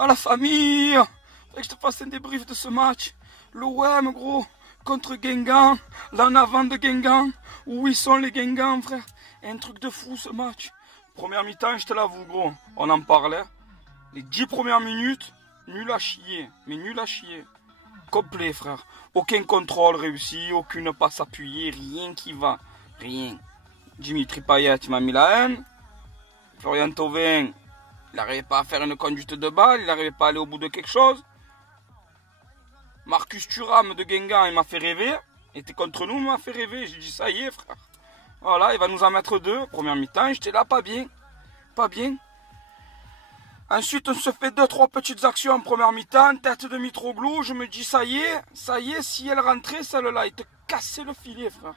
à la famille. Faudrait que je te fasse un débrief de ce match. L'OM, gros, contre Guingamp, l'en avant de Guingamp. Où ils sont les Guingamp, frère? Un truc de fou ce match. Première mi-temps, je te l'avoue, gros, on en parlait. Les 10 premières minutes, nul à chier, mais nul à chier. Complet, frère. Aucun contrôle réussi, aucune passe appuyée, rien qui va. Rien. Dimitri Payet, il m'a mis la haine. Florian Thauvin, il n'arrivait pas à faire une conduite de balle, il n'arrivait pas à aller au bout de quelque chose. Marcus Thuram de Guingamp, il m'a fait rêver. Il était contre nous, il m'a fait rêver. J'ai dit, ça y est, frère. Voilà, il va nous en mettre 2. Première mi-temps, j'étais là, pas bien. Pas bien. Ensuite, on se fait 2-3 petites actions en première mi-temps. Tête de Mitroglou, je me dis, ça y est, si elle rentrait, celle-là, il te cassait le filet, frère.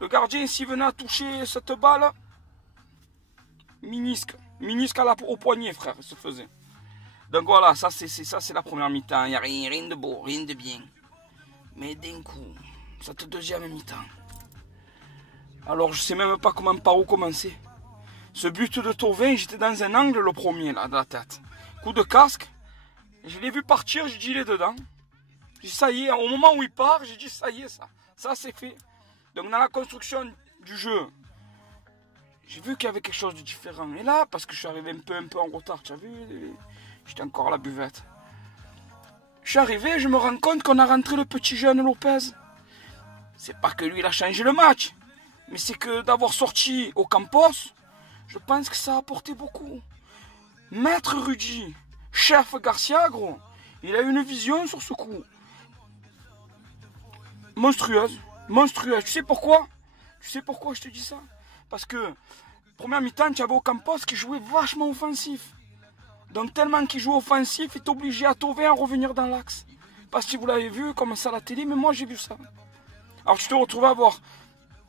Le gardien, s'il venait à toucher cette balle, minisque au poignet, frère, il se faisait. Donc voilà, ça c'est la première mi-temps. Il n'y a rien de beau, rien de bien. Mais d'un coup, cette deuxième mi-temps. Alors je sais même pas par où commencer. Ce but de Thauvin, j'étais dans un angle le premier là, de la tête. Coup de casque. Je l'ai vu partir, j'ai dit il est dedans. J'ai dit ça y est, au moment où il part, j'ai dit ça y est, ça c'est fait. Donc dans la construction du jeu, j'ai vu qu'il y avait quelque chose de différent. Et là, parce que je suis arrivé un peu en retard, tu as vu, j'étais encore à la buvette. Je suis arrivé, je me rends compte qu'on a rentré le petit jeune Lopez. C'est pas que lui, il a changé le match. Mais c'est que d'avoir sorti Ocampos, je pense que ça a apporté beaucoup. Maître Rudy, chef Garcia, gros, il a une vision sur ce coup. Monstrueuse. Monstrueuse. Tu sais pourquoi? Tu sais pourquoi je te dis ça? Parce que, première mi-temps, tu avais Ocampos qui jouait vachement offensif. Donc tellement qu'il joue offensif, il est obligé à Thauvin à revenir dans l'axe. Parce que vous l'avez vu comme ça à la télé, mais moi j'ai vu ça. Alors tu te retrouves à avoir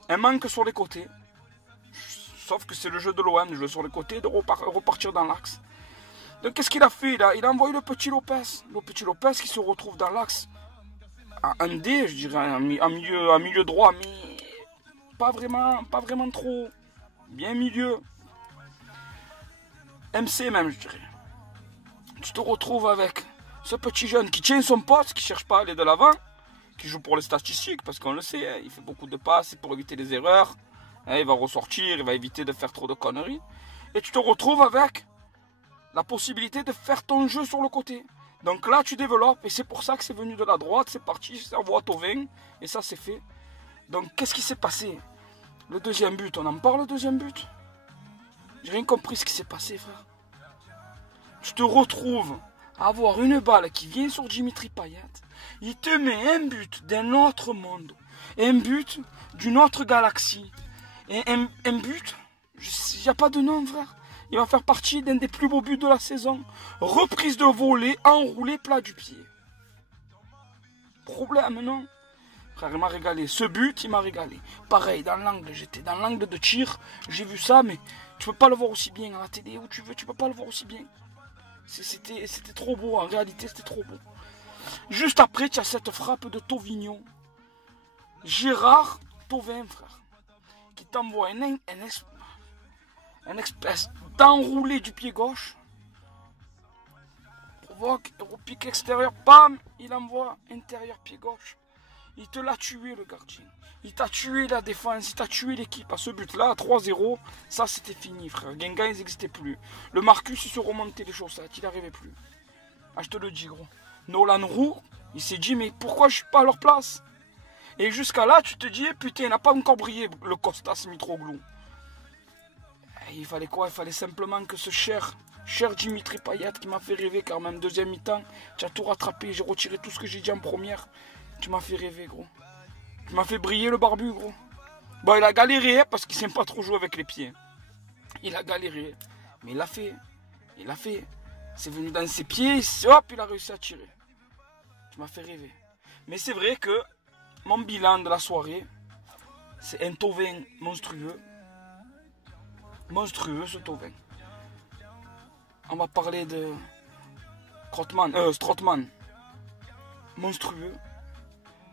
un manque sur les côtés. Sauf que c'est le jeu de l'OM de jouer sur les côtés, de repartir dans l'axe. Donc qu'est-ce qu'il a fait là? Il a envoyé le petit Lopez. Le petit Lopez qui se retrouve dans l'axe. Un D, je dirais, un milieu droit, mais pas vraiment trop. Bien milieu. MC même, je dirais. Tu te retrouves avec ce petit jeune qui tient son poste, qui ne cherche pas à aller de l'avant, qui joue pour les statistiques, parce qu'on le sait, il fait beaucoup de passes pour éviter les erreurs. Il va ressortir, il va éviter de faire trop de conneries. Et tu te retrouves avec la possibilité de faire ton jeu sur le côté. Donc là, tu développes, et c'est pour ça que c'est venu de la droite, c'est parti, cerveau à Thauvin, et ça c'est fait. Donc qu'est-ce qui s'est passé? Le deuxième but, on en parle le deuxième but? J'ai rien compris ce qui s'est passé, frère. Tu te retrouves à avoir une balle qui vient sur Dimitri Payet, il te met un but d'un autre monde, un but d'une autre galaxie, et un but, il n'y a pas de nom, frère. Il va faire partie d'un des plus beaux buts de la saison. Reprise de volée, enroulé, plat du pied. Problème, non? Frère, il m'a régalé. Ce but, il m'a régalé. Pareil, dans l'angle, j'étais dans l'angle de tir. J'ai vu ça, mais tu peux pas le voir aussi bien à la télé, où tu veux, tu peux pas le voir aussi bien. C'était trop beau, en réalité, c'était trop beau. Juste après, tu as cette frappe de Thauvignon. Gérard Thauvin, frère, qui t'envoie un espèce d'enroulé du pied gauche. Provoque, repique extérieur, bam, il envoie intérieur pied gauche. Il te l'a tué, le gardien. Il t'a tué la défense, il t'a tué l'équipe. À ce but-là, 3-0, ça c'était fini, frère. Guingamp, ils n'existaient plus. Le Marcus, il se remontait les chaussettes, il n'arrivait plus. Ah, je te le dis, gros. Nolan Roux, il s'est dit, mais pourquoi je suis pas à leur place? Et jusqu'à là, tu te dis, putain, il n'a pas encore brillé, le Kostas Mitroglou. Il fallait quoi? Il fallait simplement que ce cher Dimitri Payet qui m'a fait rêver, car même deuxième mi-temps, tu as tout rattrapé, j'ai retiré tout ce que j'ai dit en première. Tu m'as fait rêver, gros. Tu m'as fait briller le barbu, gros. Bon, il a galéré parce qu'il ne sait pas trop jouer avec les pieds. Il a galéré, mais il l'a fait. Il l'a fait. C'est venu dans ses pieds, hop, il a réussi à tirer. Tu m'as fait rêver. Mais c'est vrai que mon bilan de la soirée, c'est un Thauvin monstrueux. Monstrueux, ce Thauvin. On va parler de Strootman. Monstrueux.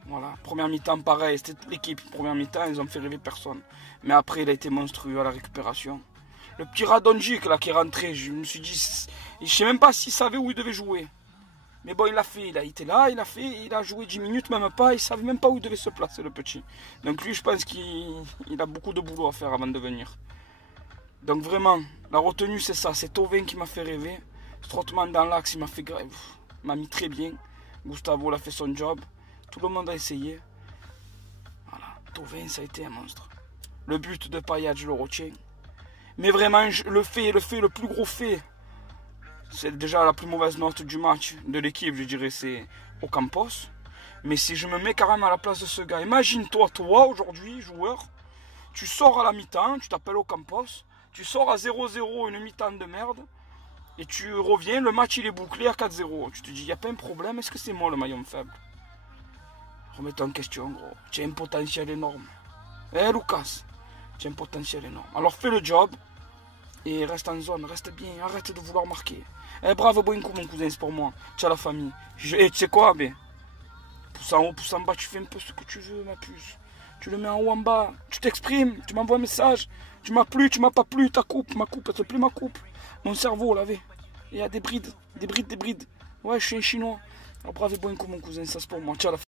Voilà, première mi-temps pareil, c'était toute l'équipe. Première mi-temps, ils ont fait rêver personne. Mais après, il a été monstrueux à la récupération. Le petit Radonjic là qui est rentré, je me suis dit, je sais même pas s'il savait où il devait jouer. Mais bon, il l'a fait, il a été là, il a joué 10 minutes, même pas, il savait même pas où il devait se placer le petit. Donc lui, je pense qu'il a beaucoup de boulot à faire avant de venir. Donc vraiment, la retenue c'est ça, c'est Thauvin qui m'a fait rêver. Strootman dans l'axe, il m'a fait grave, m'a mis très bien. Gustavo a fait son job, tout le monde a essayé. Voilà, Thauvin ça a été un monstre. Le but de Payet, je le retiens. Mais vraiment, le plus gros fait, c'est déjà la plus mauvaise note du match de l'équipe, je dirais, c'est Ocampos. Mais si je me mets carrément à la place de ce gars, imagine-toi, toi aujourd'hui, joueur, tu sors à la mi-temps, tu t'appelles Ocampos, tu sors à 0-0, une mi-temps de merde, et tu reviens, le match il est bouclé à 4-0. Tu te dis, il n'y a pas un problème, est-ce que c'est moi le maillon faible? Remets-toi en question, gros. Tu as un potentiel énorme. Lucas, tu as un potentiel énorme. Alors fais le job. Et reste en zone, reste bien, arrête de vouloir marquer. Bravo Boinkou mon cousin, c'est pour moi. Tu as la famille. Tu sais quoi, pousse en haut, pousse en bas, tu fais un peu ce que tu veux, ma puce. Tu le mets en haut, en bas, tu t'exprimes, tu m'envoies un message. Tu m'as plu, tu m'as pas plu, ta coupe, ma coupe, elle te plaît ma coupe. Mon cerveau, lavé. Il y a des brides. Ouais, je suis un chinois. Alors bravo Boinkou mon cousin, ça c'est pour moi. Tu as la famille.